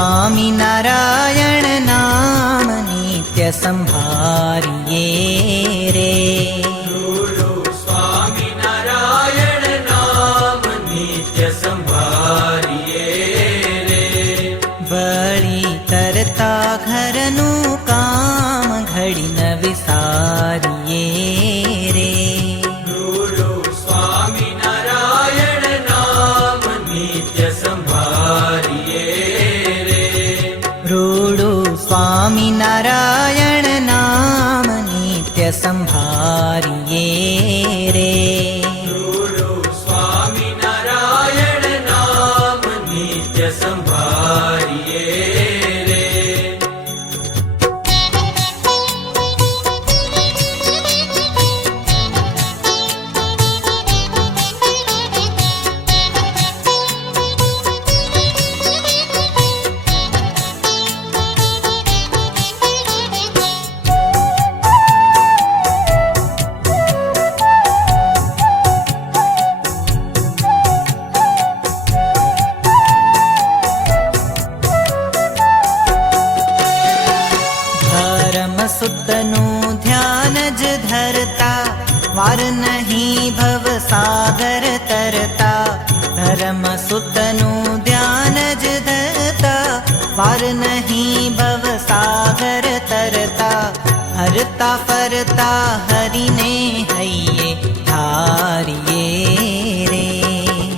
સ્વામિનારાયણ નામ નિત્ય સંભારીએ રે. રૂડો સ્વામિનારાયણ નામ નિત્ય સંભારીએ રે. વળી કરતા ઘરનું કામ ઘડી ન વિસારીએ રે. રૂડો સ્વામિનારાયણ નામ નિત્ય સંભારીએ રે. રૂડો સ્વામિનારાયણ નામ નિત્ય સંભારીએ રે. રૂડો સ્વામિનારાયણ નામ નિત્ય સંભારીએ રે. સુતનું ધ્યાન જ ધરતા વાર નહીં ભવ સાગર તરતા. ધર્મ સુતનું ધ્યાન જ ધરતા વાર નહીં ભવ સાગર તરતા. હરતા ફરતા હરિને હૈયે ધારીએ રે.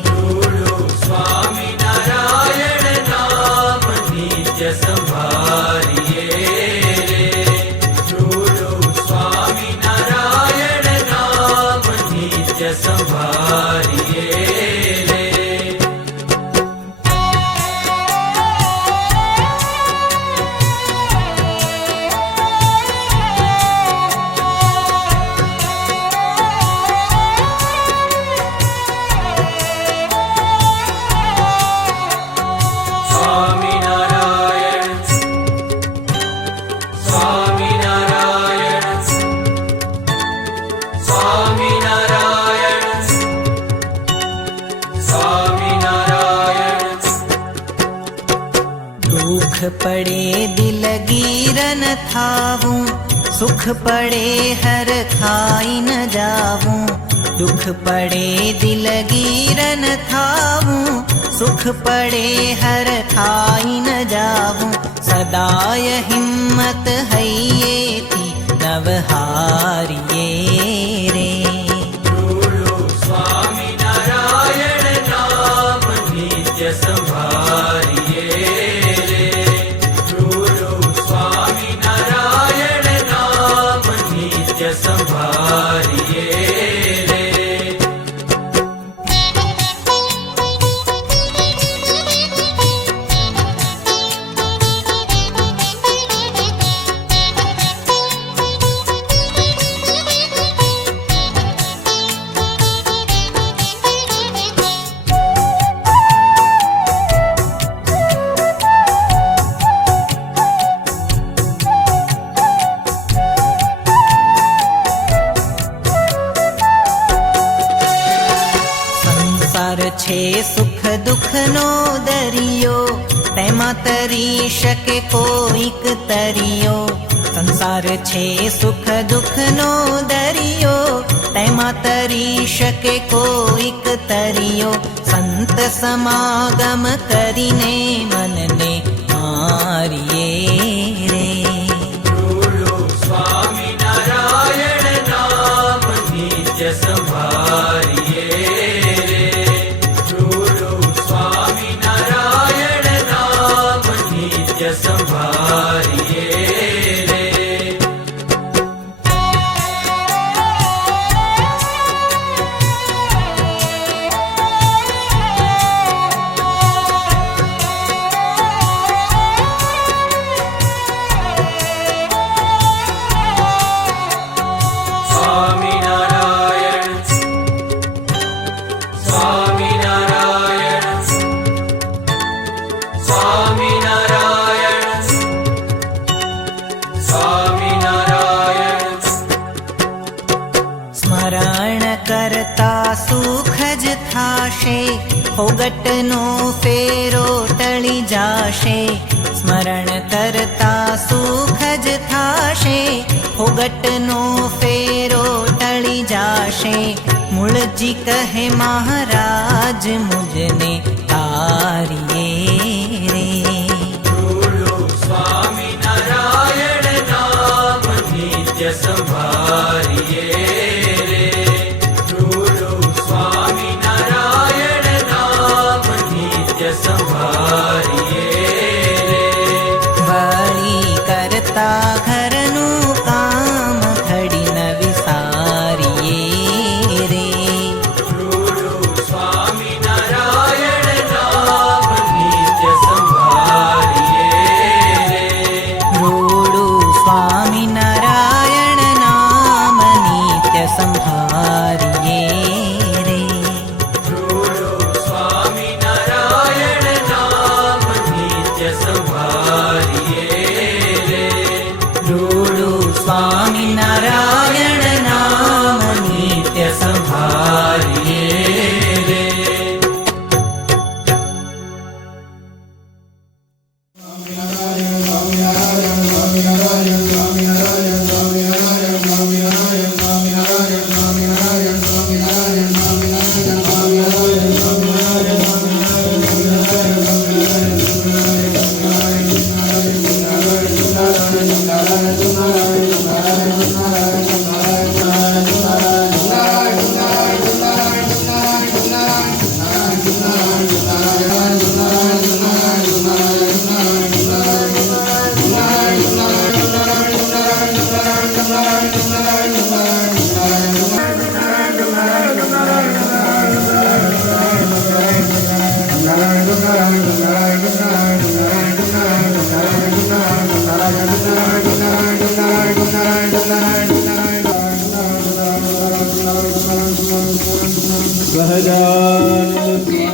રૂડો સ્વામિનારાયણ નામ નિત્ય સંભારીએ રે. રૂડો સ્વામિનારાયણ નામ નિત્ય સંભારીએ રે. સ્વામિનારાયણ સ્વામિનારાયણ સ્વામિનારાયણ સ્વામિનારાયણ. દુઃખ પડે દિલગીરન થાવું, સુખ પડે હર ખાઈ ન જાવું. દુઃખ પડે દિલગીરન થાવું, સુખ પડે હર ખાઈ ન જાવું. સદાય હિંમત હૈયેથી નવહારીએ રે. રૂડો સ્વામિનારાયણ નામ નિત્ય સંભારીએ રે. રૂડો સ્વામિનારાયણ નામ નિત્ય સંભારીએ રે. સંસાર છે સુખ દુઃખનો દરિયો, તેમાં તરી શકે કોઈક તરિયો. સંસાર છે સુખ દુઃખનો દરિયો, તેમાં તરી શકે કોઈક તરિયો. સંત સમાગમ કરીને મનને મારીએ રે. રૂડો સ્વામિનારાયણ નામ નિત્ય સંભારીએ રે. રૂડો સ્વામિનારાયણ નામ નિત્ય સંભારીએ રે. સ્વામિનારાયણ સ્વામિનારાયણ સ્વામિનારાયણ સ્વામિનારાયણ. સ્મરણ કરતા સુખ જ થાશે, ફોગટનો ફેરો ટળી જાશે. સ્મરણ કરતા સુખ જ થાશે, ફોગટનો ફેરો ટળી જાશે. મૂળજી કહે મહારાજ મુજને તારીએ રે. રૂડો સ્વામી નારાયણ નામ નિત્ય સંભાળીએ રે. રૂડો સ્વામી નારાયણ નામ નિત્ય સંભાળીએ રે. વળી કરતા ઘરનું કામ ઘડી ન વિસારીએ રે. રૂડો સ્વામી નારાયણ નામ નિત્ય સંભાળીએ રે. રૂડું સ્વામિનારાયણ નામ નિત્ય સંભાળીએ રે. રૂડો સ્વામી નારાયણ નામ નિત્ય સંભાળીએ રે. રૂડું સ્વામિનારાયણ નામ નિત્ય સંભાળીએ રે.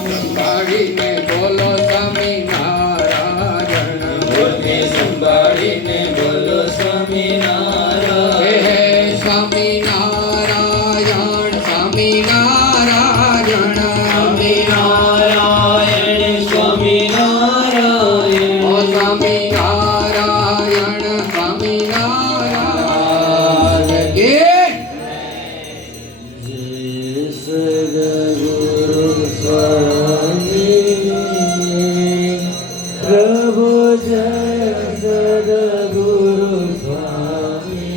સંભાળીને બોલો સ્વામિનારાયણ. સંભાળીને બોલો સ્વામિનારાયણ. હે સ્વામિનારાયણ સ્વામિનારાયણ સ્વામિનારાયણ સ્વામિનારાયણ. ઓ સ્વામિનારાયણ સ્વામિનારાયણ. કે સદગુરુ સ્વામી પ્રભુ જય સદગુરુ સ્વામી.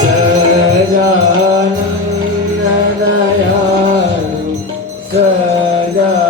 સદાનંદ દયાળુ સદા